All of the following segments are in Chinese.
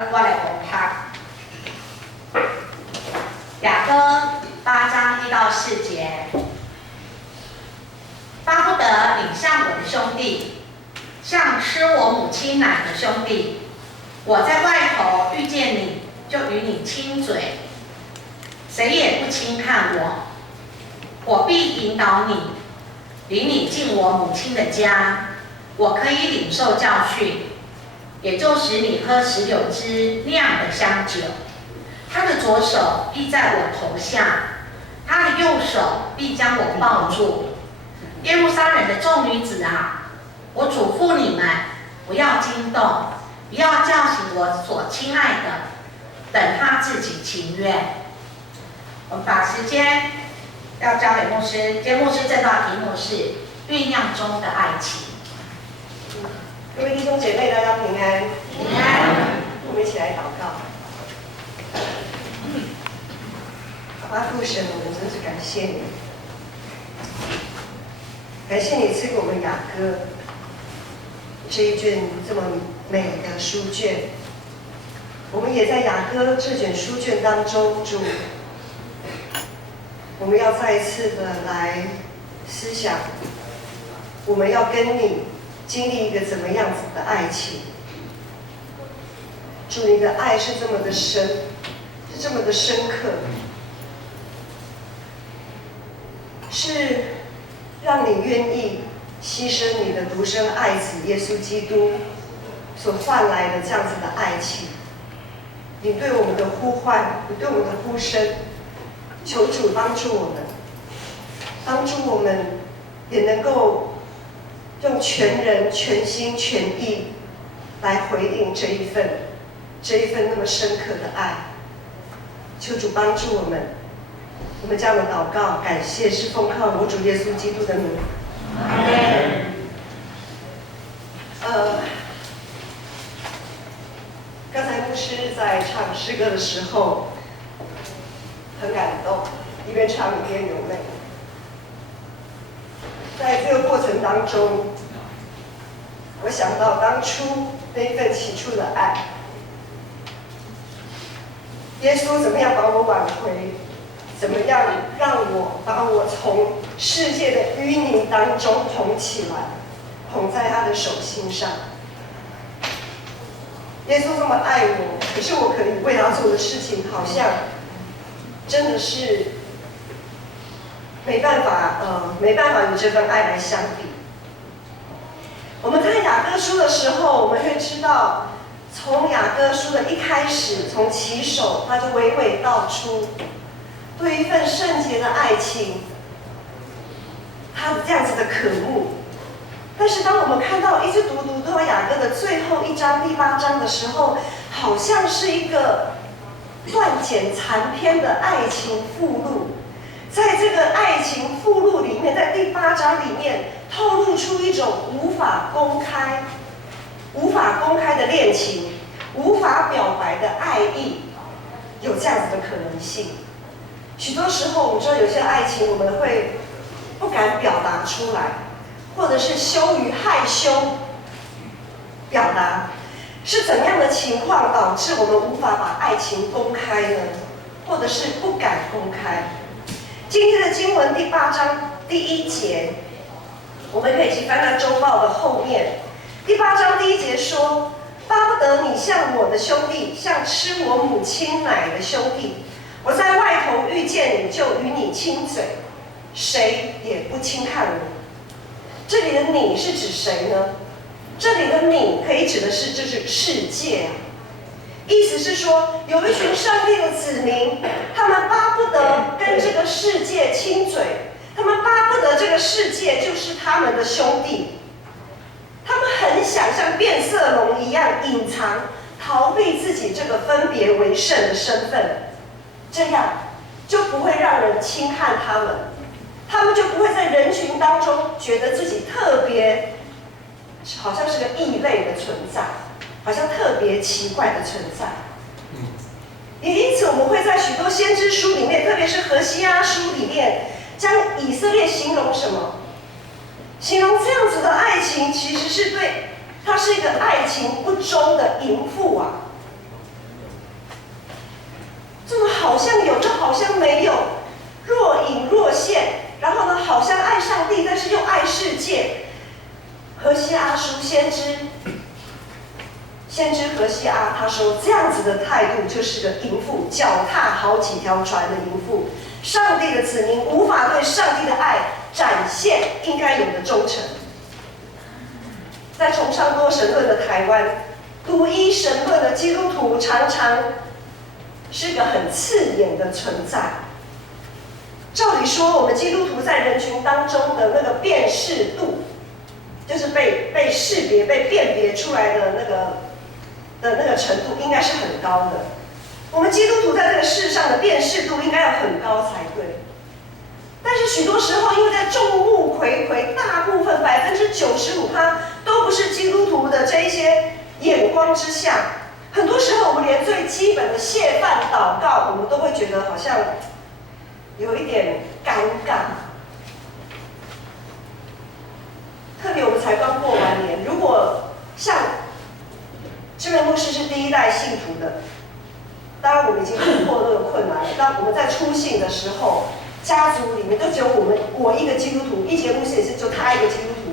我来读雅歌8章1到4节，巴不得你像我的兄弟，像吃我母亲奶的兄弟。我在外头遇见你，就与你亲嘴，谁也不轻看我。我必引导你，领你进我母亲的家。我可以领受教训，也就使你喝16支酿的香酒。他的左手必在我头下，他的右手必将我抱住。耶路撒冷的众女子啊，我嘱咐你们，不要惊动，不要叫醒我所亲爱的，等他自己情愿。我们把时间要交给牧师，今天牧师这道题目是酝酿中的爱情。各位弟兄姐妹，大家平安。平安。我们一起来祷告。阿父神，我们真是感谢你，感谢你赐给我们雅歌这一卷这么美的书卷。我们也在雅歌这卷书卷当中，主，我们要再一次的来思想，我们要跟你经历一个怎么样子的爱情。主，你的爱是这么的深，是这么的深刻，是让你愿意牺牲你的独生爱子耶稣基督所换来的这样子的爱情。你对我们的呼唤，你对我们的呼声，求主帮助我们，帮助我们也能够用全人、全心、全意来回应这一份那么深刻的爱。求主帮助我们，我们这样的祷告，感谢是奉靠我主耶稣基督的名。阿们。刚才牧师在唱诗歌的时候很感动，一边唱一边流泪。在这个过程当中，我想到当初那一份起初的爱，耶稣怎么样把我挽回，怎么样把我从世界的淤泥当中捧起来，捧在他的手心上。耶稣这么爱我，可是我可以为他做的事情，好像真的是没办法与这份爱来相比。我们看雅歌书的时候，我们会知道，从雅歌书的一开始，从起手，他就娓娓道出对一份圣洁的爱情，他的这样子的渴慕。但是当我们看到一直读雅歌的最后一章第8章的时候，好像是一个断简残篇的爱情附录。在这个爱情附录里面，在第8章里面透露出一种无法公开的恋情，无法表白的爱意，有这样子的可能性。许多时候，我们知道有些爱情我们会不敢表达出来，或者是羞于害羞表达，是怎样的情况导致我们无法把爱情公开呢？或者是不敢公开？今天的经文第8章第1节，我们可以一起翻到周报的后面。第8章第1节说：“巴不得你像我的兄弟，像吃我母亲奶的兄弟。我在外头遇见你，就与你亲嘴，谁也不轻看我。”这里的你是指谁呢？这里的你可以指的是就是世界啊。意思是说，有一群上帝的子民，他们巴不得跟这个世界亲嘴，他们巴不得这个世界就是他们的兄弟，他们很想像变色龙一样隐藏，逃避自己这个分别为圣的身份，这样就不会让人轻看他们，他们就不会在人群当中觉得自己特别，好像是个异类的存在，好像特别奇怪的存在。也因此，我们会在许多先知书里面，特别是何西阿书里面，将以色列形容什么？形容这样子的爱情，其实是对，它是一个爱情不忠的淫妇啊。好像没有，若隐若现。然后呢，好像爱上帝，但是又爱世界。何西阿书先知何西阿他说，这样子的态度就是个淫妇，脚踏好几条船的淫妇。上帝的子民无法对上帝的爱展现应该有的忠诚。在崇尚多神论的台湾，独一神论的基督徒常常是个很刺眼的存在。照理说，我们基督徒在人群当中的那个辨识度，就是被识别、被辨别出来的那个程度，应该是很高的。我们基督徒在这个世上的辨识度应该要很高才对。但是许多时候，因为在众目睽睽，大部分95%都不是基督徒的这一些眼光之下，很多时候我们连最基本的谢饭祷告，我们都会觉得好像有一点尴尬。特别我们才刚过完年，如果像这位牧师是第一代信徒的，当然我们已经突破那个困难了。当我们在初信的时候，家族里面都只有我一个基督徒，一节牧师也是就他一个基督徒。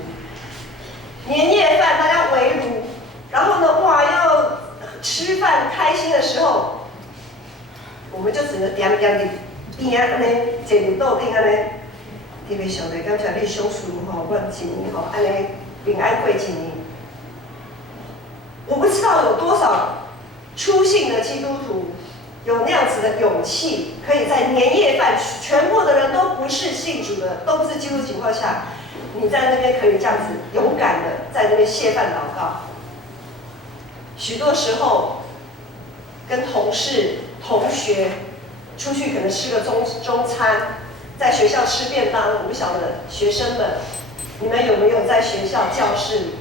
年夜饭大家围炉，然后呢，哇，要吃饭开心的时候，我们就只能点点的边安尼坐伫桌顶安尼，特别上帝感谢你相处吼，我一年吼安尼平安过一年。我不知道有多少初信的基督徒有那样子的勇气，可以在年夜饭全部的人都不是信主的，都不是基督徒情况下，你在那边可以这样子勇敢的在那边谢饭祷告。许多时候跟同事、同学出去可能吃个中餐，在学校吃便当，我不晓得学生们，你们有没有在学校教室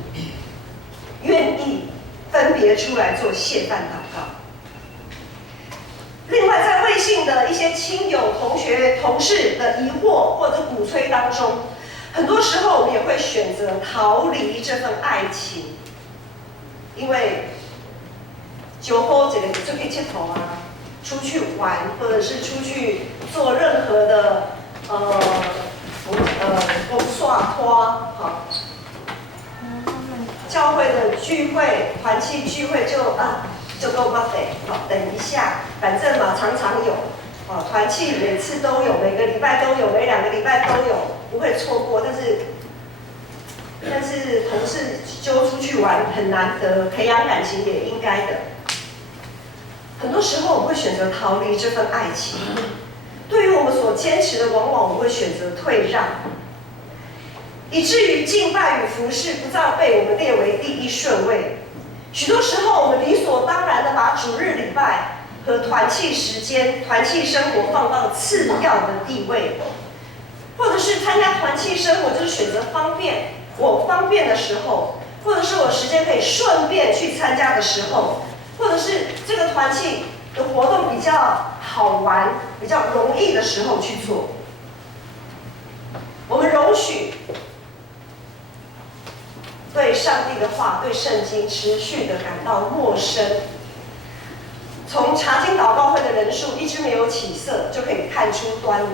愿意分别出来做谢饭祷告？另外，在未信的一些亲友、同学、同事的疑惑或者鼓吹当中，很多时候我们也会选择逃离这份爱情，因为酒后这个出去佚佗啊，出去玩，或者是出去做任何的耍拖，好，教会的聚会、团契聚会就够不得，好，等一下，反正嘛常常有，团契每次都有，每个礼拜都有，每2个礼拜都有，不会错过。但是同事揪出去玩很难得，培养感情也应该的。很多时候我们会选择逃离这份爱情，对于我们所坚持的，往往我们会选择退让，以至于敬拜与服事不再被我们列为第一顺位。许多时候，我们理所当然的把主日礼拜和团契时间、团契生活放到次要的地位，或者是参加团契生活就是选择方便，我方便的时候，或者是我时间可以顺便去参加的时候，或者是这个团契的活动比较好玩、比较容易的时候去做。我们容许对上帝的话、对圣经持续的感到陌生。从查经祷告会的人数一直没有起色，就可以看出端倪。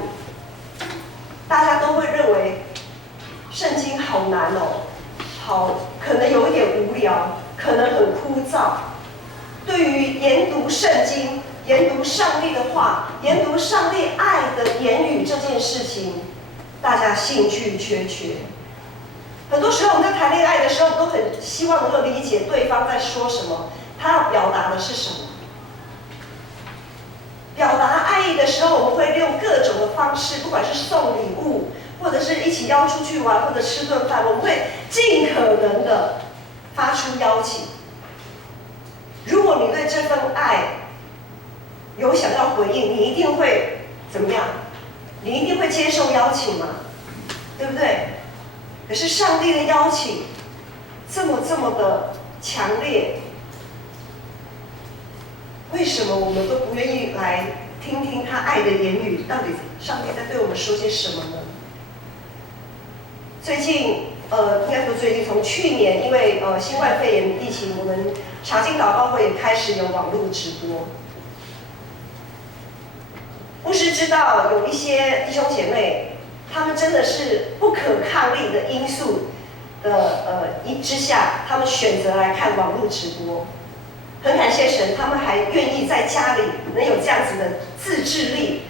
大家都会认为圣经好难哦，可能有一点无聊，可能很枯燥。对于研读圣经、研读上帝的话、研读上帝爱的言语这件事情，大家兴趣缺缺。很多时候我们在谈恋爱的时候，都很希望能够理解对方在说什么，他要表达的是什么。表达爱意的时候，我们会用各种的方式，不管是送礼物，或者是一起邀出去玩，或者吃顿饭，我们会尽可能的发出邀请。如果你对这份爱有想要回应，你一定会怎么样？你一定会接受邀请嘛，对不对？可是上帝的邀请这么的强烈，为什么我们都不愿意来听听他爱的言语？到底上帝在对我们说些什么呢？最近，应该说最近，从去年因为新冠肺炎疫情，我们查经祷告会也开始有网络直播。牧师知道有一些弟兄姐妹，他们真的是不可抗力的因素的之下，他们选择来看网络直播。很感谢神，他们还愿意在家里能有这样子的自制力，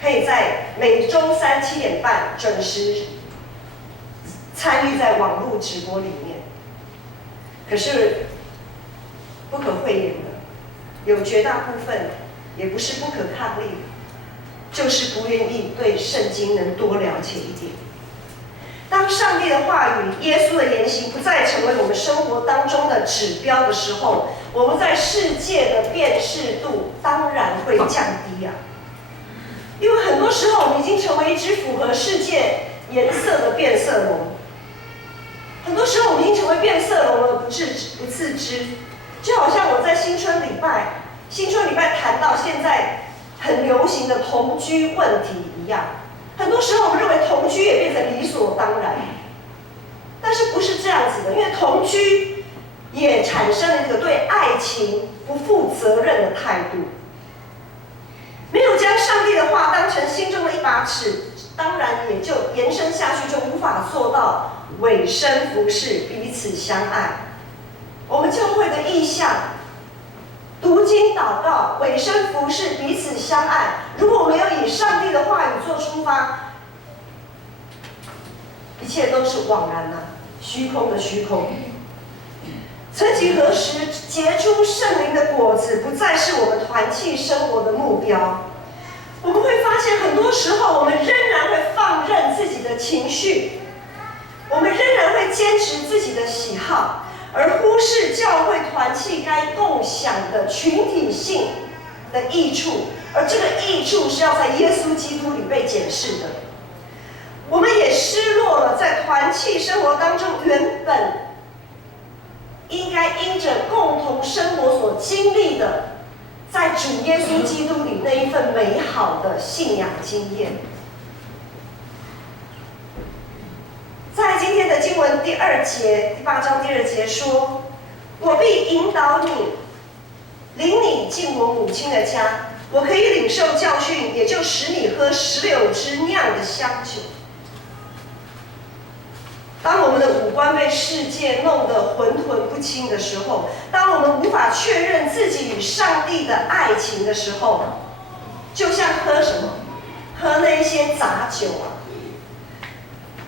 可以在每周3 7点半准时参与在网络直播里面。可是不可讳言的，有绝大部分也不是不可抗力，就是不愿意对圣经能多了解一点。当上帝的话语、耶稣的言行不再成为我们生活当中的指标的时候，我们在世界的辨识度当然会降低啊。因为很多时候我们已经成为一只符合世界颜色的变色龙，很多时候我们已经成为变色龙而不自知。就好像我在新春礼拜谈到现在很流行的同居问题一样。很多时候我们认为同居也变成理所当然，但是不是这样子的，因为同居也产生了一个对爱情不负责任的态度。没有将上帝的话当成心中的一把尺，当然也就延伸下去，就无法做到委身服侍、彼此相爱。我们教会的意向，读经祷告、委身服侍、彼此相爱，如果没有以上帝的话语做出发，一切都是枉然啊，虚空的虚空。曾几何时，结出圣灵的果子不再是我们团契生活的目标。我们会发现，很多时候我们仍然会放任自己的情绪，我们仍然会坚持自己的喜好，而忽视教会团契该共享的群体性的益处，而这个益处是要在耶稣基督里被检视的。我们也失落了在团契生活当中原本应该因着共同生活所经历的，在主耶稣基督里那一份美好的信仰经验。在今天的经文第2节，第8章第2节说：“我必引导你，领你进我母亲的家，我可以领受教训，也就使你喝16支酿的香酒。”当我们的五官被世界弄得混沌不清的时候，当我们无法确认自己与上帝的爱情的时候，就像喝什么？喝那些杂酒啊，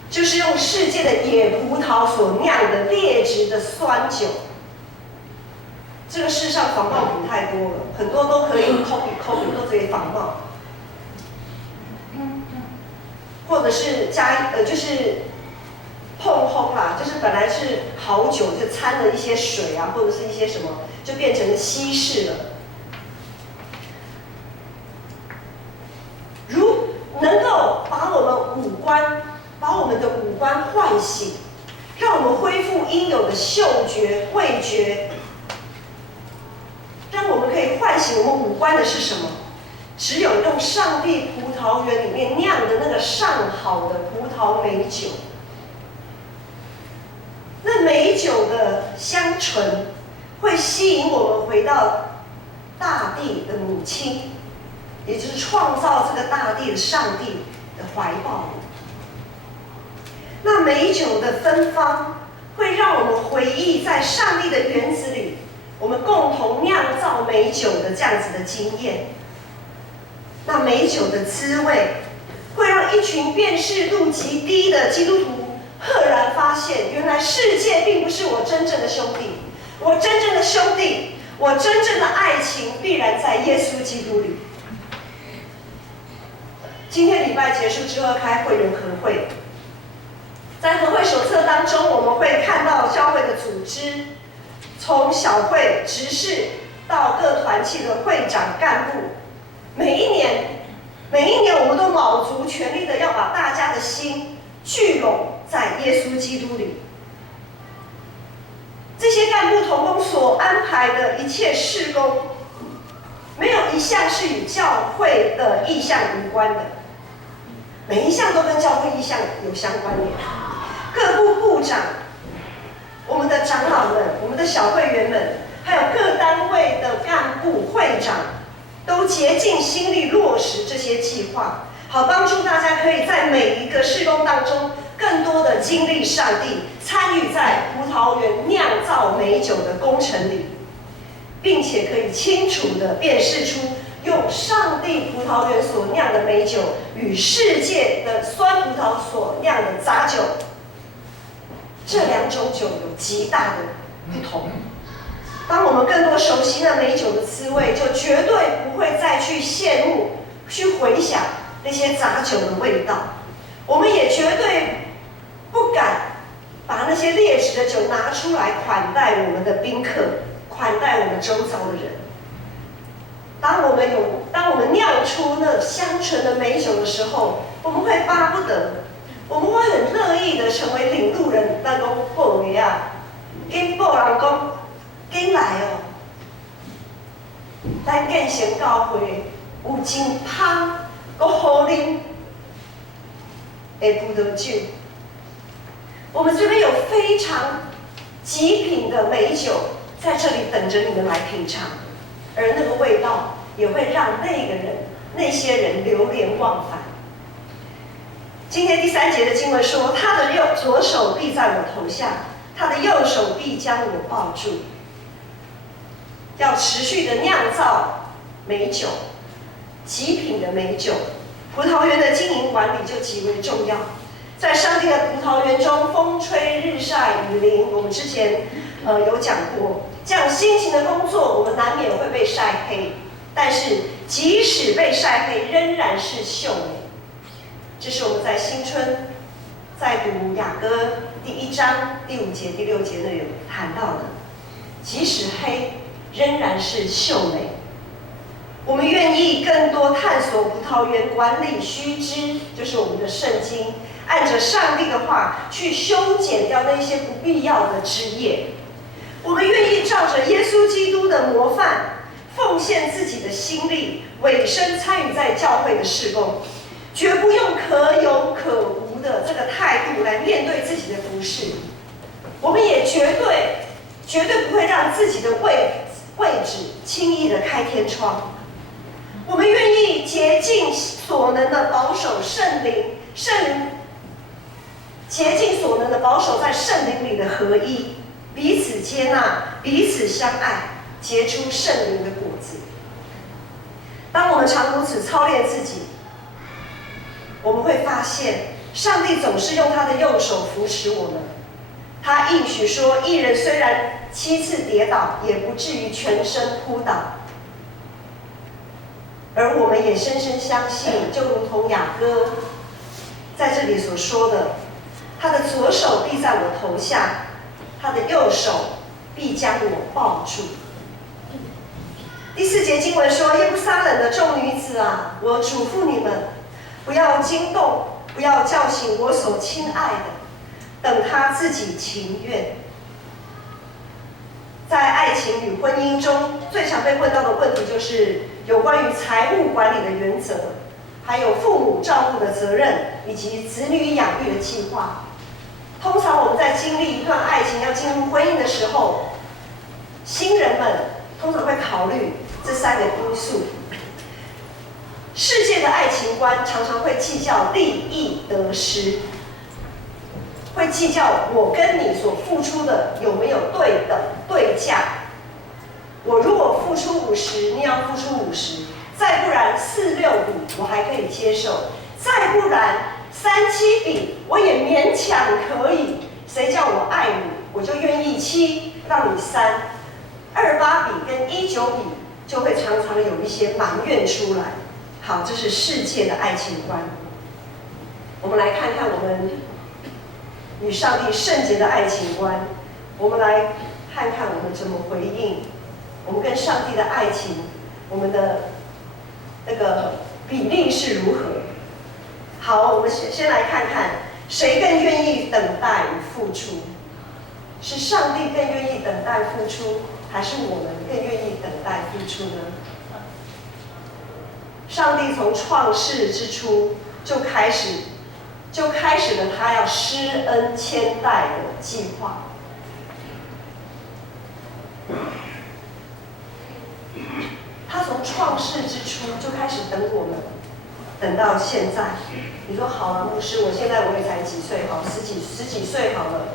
就是用世界的野葡萄所酿的劣质的酸酒。这个世上仿冒品太多了，很多都可以 copy， 都可以仿冒，或者是就是碰烘啦，就是本来是好酒，就掺了一些水啊，或者是一些什么，就变成稀释了。如能够把我们的五官唤醒，让我们恢复应有的嗅觉、味觉，让我们可以唤醒我们五官的是什么？只有用上帝葡萄园里面酿的那个上好的葡萄美酒。那美酒的香醇会吸引我们回到大地的母亲，也就是创造这个大地的上帝的怀抱里。那美酒的芬芳会让我们回忆在上帝的园子里，我们共同酿造美酒的这样子的经验。那美酒的滋味会让一群辨识度极低的基督徒赫然发现，原来世界并不是我真正的兄弟，我真正的兄弟，我真正的爱情必然在耶稣基督里。今天礼拜结束之后开会员合会，在合会手册当中，我们会看到教会的组织，从小会、执事到各团契的会长、干部，每一年我们都卯足全力的要把大家的心聚拢在耶稣基督里。这些干部同工所安排的一切事工，没有一项是与教会的意向无关的，每一项都跟教会意向有相关联。各部部长、我们的长老们、我们的小会员们，还有各单位的干部、会长，都竭尽心力落实这些计划，好帮助大家可以在每一个事工当中，更多的经历上帝，参与在葡萄园酿造美酒的工程里，并且可以清楚地辨识出用上帝葡萄园所酿的美酒与世界的酸葡萄所酿的杂酒，这两种酒有极大的不同。当我们更多熟悉那美酒的滋味，就绝对不会再去羡慕、去回想那些杂酒的味道。我们也绝对不敢把那些劣质的酒拿出来款待我们的宾客，款待我们周遭的人。当我们酿出那香醇的美酒的时候，我们会巴不得，我们会很乐意的成为领路人，那种报的啊，跟报人讲，跟来哦，咱建成教会有真香、够好啉的葡萄酒。我们这边有非常极品的美酒在这里等着你们来品尝，而那个味道也会让那些人流连忘返。今天第3节的经文说，他的左手臂在我头下，他的右手臂将我抱住。要持续的酿造美酒，极品的美酒，葡萄园的经营管理就极为重要。在上帝的葡萄园中，风吹日晒雨淋，我们之前有讲过，这样辛勤的工作，我们难免会被晒黑。但是即使被晒黑，仍然是秀美。这是我们在新春在读雅歌第1章第5节、第6节那里有谈到的，即使黑，仍然是秀美。我们愿意更多探索葡萄园管理须知，就是我们的圣经，按着上帝的话去修剪掉那些不必要的枝叶。我们愿意照着耶稣基督的模范，奉献自己的心力，委身参与在教会的事工，绝不用可有可无的这个态度来面对自己的服事。我们也绝对不会让自己的位置轻易的开天窗。我们愿意竭尽所能的保守圣灵竭尽所能的保守在圣灵里的合一，彼此接纳，彼此相爱，结出圣灵的果子。当我们常如此操练自己，我们会发现，上帝总是用他的右手扶持我们。他应许说，一人虽然7次跌倒，也不至于全身扑倒。而我们也深深相信，就如同雅歌在这里所说的，他的左手臂在我头下，他的右手必将我抱住。第4节经文说，耶路撒冷的众女子啊，我嘱咐你们，不要惊动，不要叫醒我所亲爱的，等他自己情愿。在爱情与婚姻中，最常被问到的问题就是有关于财务管理的原则，还有父母照顾的责任，以及子女养育的计划。通常我们在经历一段爱情要进入婚姻的时候，新人们通常会考虑这3个因素。世界的爱情观常常会计较利益得失，会计较我跟你所付出的有没有对等对价。我如果付出50，你要付出50，再不然4-6比我还可以接受，再不然3-7比我也勉强可以。谁叫我爱你，我就愿意7让你3，28比跟19比就会常常有一些埋怨出来。好，这是世界的爱情观。我们来看看我们与上帝圣洁的爱情观，我们来看看我们怎么回应，我们跟上帝的爱情，我们的那个比例是如何。好，我们先来看看谁更愿意等待与付出，是上帝更愿意等待付出，还是我们更愿意等待付出呢？上帝从创世之初就开始了他要施恩千代的计划。他从从创世之初就开始等我们，等到现在。你说好了，牧师，我现在也才几岁，好，十几岁好了。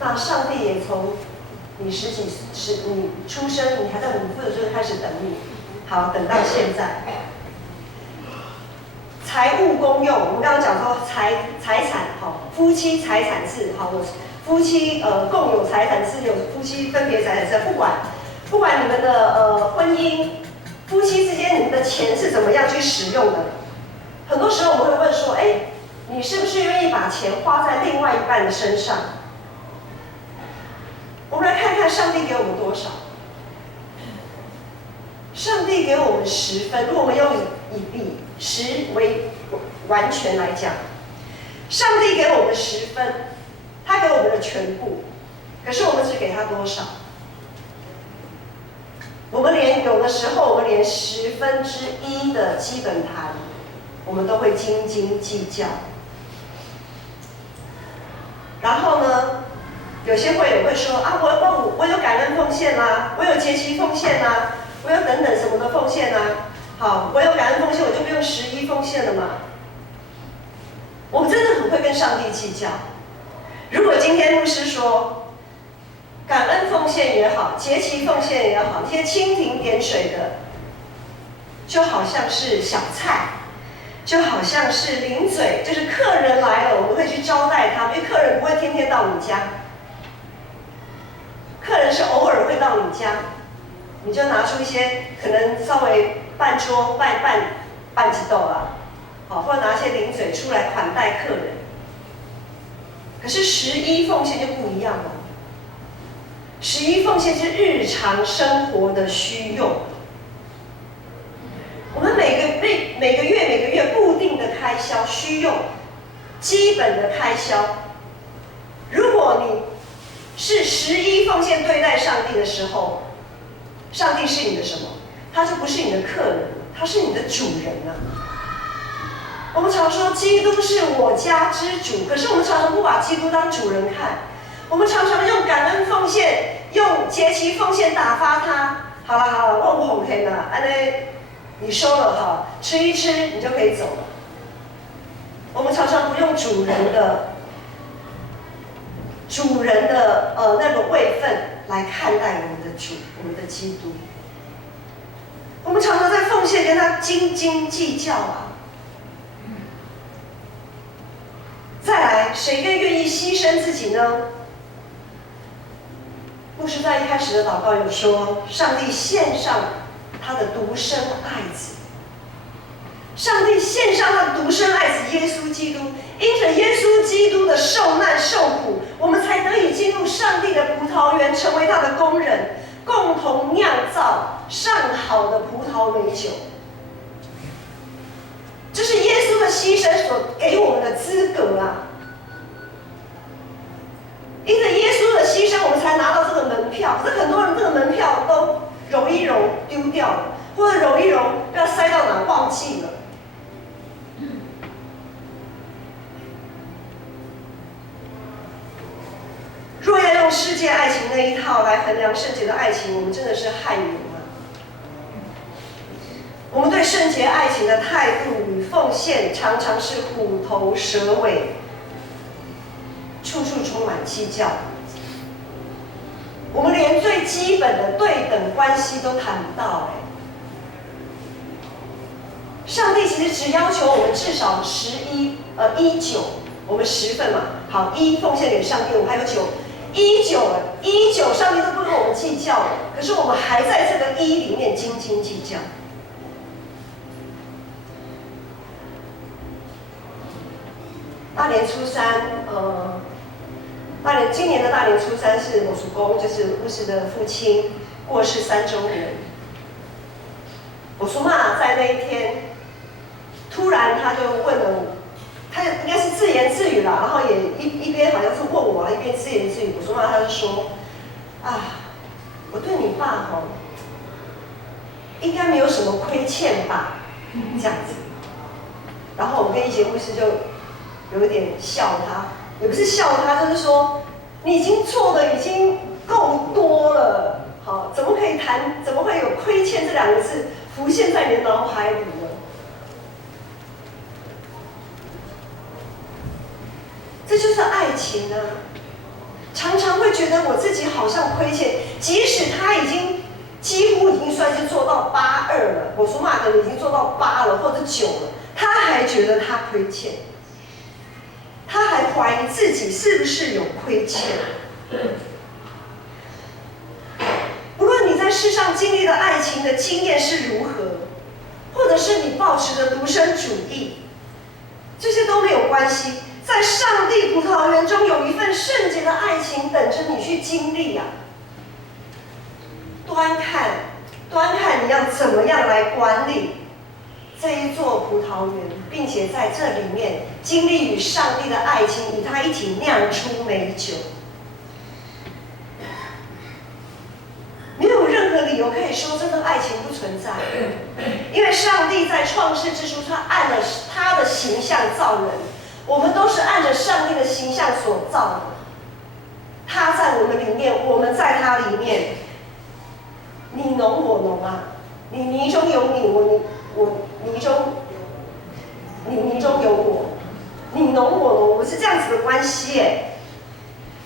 那上帝也从你你出生，你还在母腹的时候开始等你，好，等到现在。财务公用，我们刚刚讲说财产，好，夫妻财产制，好，夫妻共有财产制，有夫妻分别财产制，不管你们的婚姻，夫妻之间你们的钱是怎么样去使用的，很多时候我们会问说，哎，你是不是愿意把钱花在另外一半的身上？我们来看看上帝给我们多少。上帝给我们10分，如果我们用以10为完全来讲，上帝给我们10分，他给我们的全部，可是我们只给他多少？有的时候，我们连1/10的基本盘，我们都会斤斤计较。然后呢，有些会友会说啊，我有感恩奉献啦，我有节期奉献啦，我有等等什么的奉献啦。好，我有感恩奉献，我就不用11奉献了嘛。我们真的很会跟上帝计较。如果今天牧师说，感恩奉献也好，节期奉献也好，那些蜻蜓点水的，就好像是小菜，就好像是零嘴，就是客人来了，我们会去招待他，因为客人不会天天到你家，客人是偶尔会到你家，你就拿出一些可能稍微半桌半几豆啦，好，或者拿一些零嘴出来款待客人。可是11奉献就不一样了。11奉献是日常生活的需用，我们每个月固定的开销需用，基本的开销。如果你是11奉献对待上帝的时候，上帝是你的什么？他就不是你的客人，他是你的主人啊。我们常说基督是我家之主，可是我们常常不把基督当主人看。我们常常用感恩奉献、用节期奉献打发他。好了，我哄骗了，安内你收了哈，吃一吃你就可以走了。我们常常不用主人的那个位分来看待我们的主，我们的基督。我们常常在奉献跟他斤斤计较啊。再来，谁更愿意牺牲自己呢？牧师在一开始的祷告有说，上帝献上他的独生爱子，上帝献上他的独生爱子耶稣基督，因着耶稣基督的受难受苦，我们才得以进入上帝的葡萄园，成为他的工人，共同酿造上好的葡萄美酒。这是耶稣的牺牲所给我们的资格啊！因着耶稣的牺牲，我们才拿到这个门票。可是很多人这个门票都揉一揉丢掉了，或者揉一揉不知道塞到哪忘记了。若要用世界爱情那一套来衡量圣洁的爱情，我们真的是汗颜啊！我们对圣洁爱情的态度与奉献，常常是虎头蛇尾，处处充满计较。我们连最基本的对等关系都谈不到上帝其实只要求我们至少9，我们10份嘛，好，1奉献给上帝，我们还有9，19，上帝都不跟我们计较了，可是我们还在这个1里面斤斤计较。大年初三，今年的大年初三是我叔公，就是牧师的父亲过世3周年。我叔妈在那一天，突然他就问了我，他应该是自言自语啦，然后也一边好像是问我，一边自言自语。我叔妈他就说，啊，我对你爸应该没有什么亏欠吧，这样子。然后我跟一杰牧师就有一点笑他，也不是笑他，就是说你已经做的已经够多了，好，怎么会有亏欠这两个字浮现在你的脑海里了。这就是爱情啊！常常会觉得我自己好像亏欠，即使他已经几乎已经算是做到82了，我说骂的已经做到8了或者9了，他还觉得他亏欠，他还怀疑自己是不是有亏欠。不论你在世上经历的爱情的经验是如何，或者是你抱持的独身主义，这些都没有关系。在上帝葡萄园中有一份圣洁的爱情等着你去经历啊！端看你要怎么样来管理这一座葡萄园，并且在这里面经历与上帝的爱情，与他一起酿出美酒。没有任何理由可以说这份爱情不存在，因为上帝在创世之初，他按了他的形象造人。我们都是按着上帝的形象所造的，他在我们里面，我们在他里面，你侬我侬啊，你泥中有你，我泥中，你泥中有我，你侬我侬，我们是这样子的关系耶。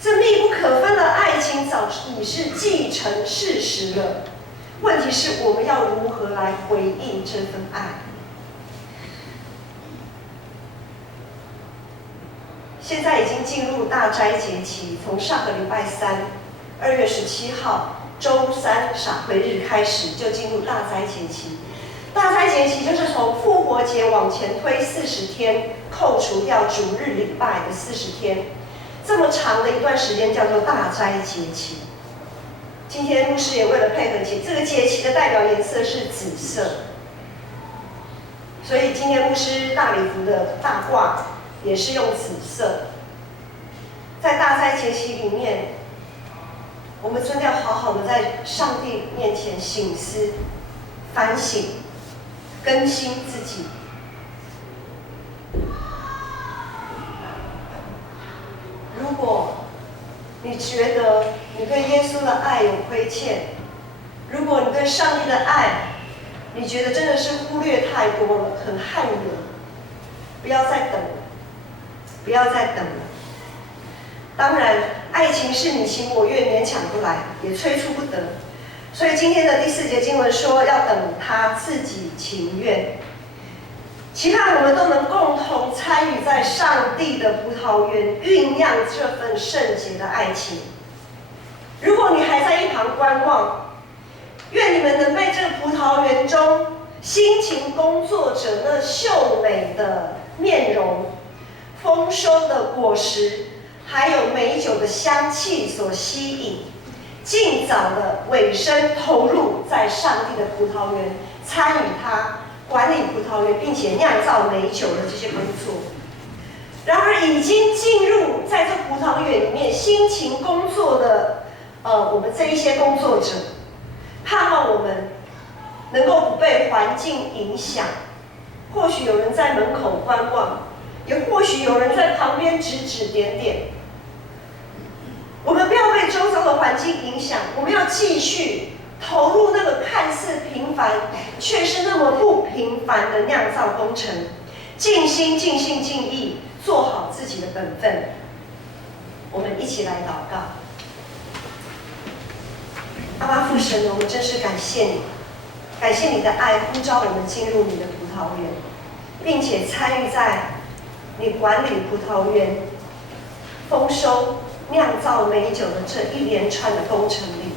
这密不可分的爱情早已是既成事实了，问题是我们要如何来回应这份爱。现在已经进入大斋节期，从上个礼拜三，2月17号周三闪回日开始，就进入大斋节期。大斋节期就是从复活节往前推40天，扣除掉主日礼拜的40天，这么长的一段时间叫做大斋节期。今天牧师也为了配合这个节期的代表颜色是紫色，所以今天牧师大礼服的大褂也是用紫色。在大斋节期里面，我们真的要好好的在上帝面前省思、反省、更新自己。如果你觉得你对耶稣的爱有亏欠，如果你对上帝的爱，你觉得真的是忽略太多了，很汗颜，不要再等了，不要再等了。当然，爱情是你情我愿，勉强不来，也催促不得。所以今天的第4节经文说，要等他自己情愿。期盼我们都能共同参与在上帝的葡萄园，酝酿这份圣洁的爱情。如果你还在一旁观望，愿你们能被这个葡萄园中辛勤工作者那秀美的面容、丰收的果实，还有美酒的香气所吸引，尽早的委身投入在上帝的葡萄园，参与他管理葡萄园，并且酿造美酒的这些工作。然而，已经进入在这葡萄园里面辛勤工作的我们这一些工作者，盼望我们能够不被环境影响。或许有人在门口观望，也或许有人在旁边指指点点。我们不要被周遭的环境影响，我们要继续投入那个看似平凡，却是那么不平凡的酿造工程，尽心尽性尽意做好自己的本分。我们一起来祷告。阿爸父神，我们真是感谢你，感谢你的爱呼召我们进入你的葡萄园，并且参与在你管理葡萄园丰收酿造美酒的这一连串的工程里。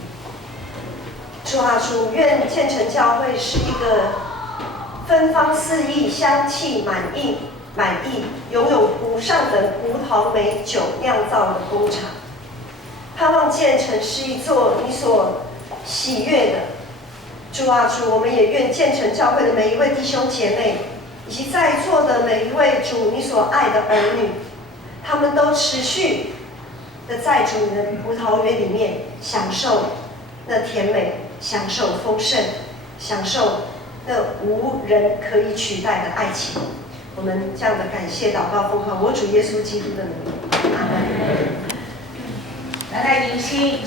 主啊，主，愿建成教会是一个芬芳四溢、香气满溢、拥有不上等葡萄美酒酿造的工厂。盼望建成是一座你所喜悦的。主啊，主，我们也愿建成教会的每一位弟兄姐妹，以及在座的每一位主你所爱的儿女，他们都持续的在主你的葡萄园里面享受那甜美，享受丰盛，享受那无人可以取代的爱情。我们这样的感谢祷告奉靠我主耶稣基督的名，阿门。来迎新。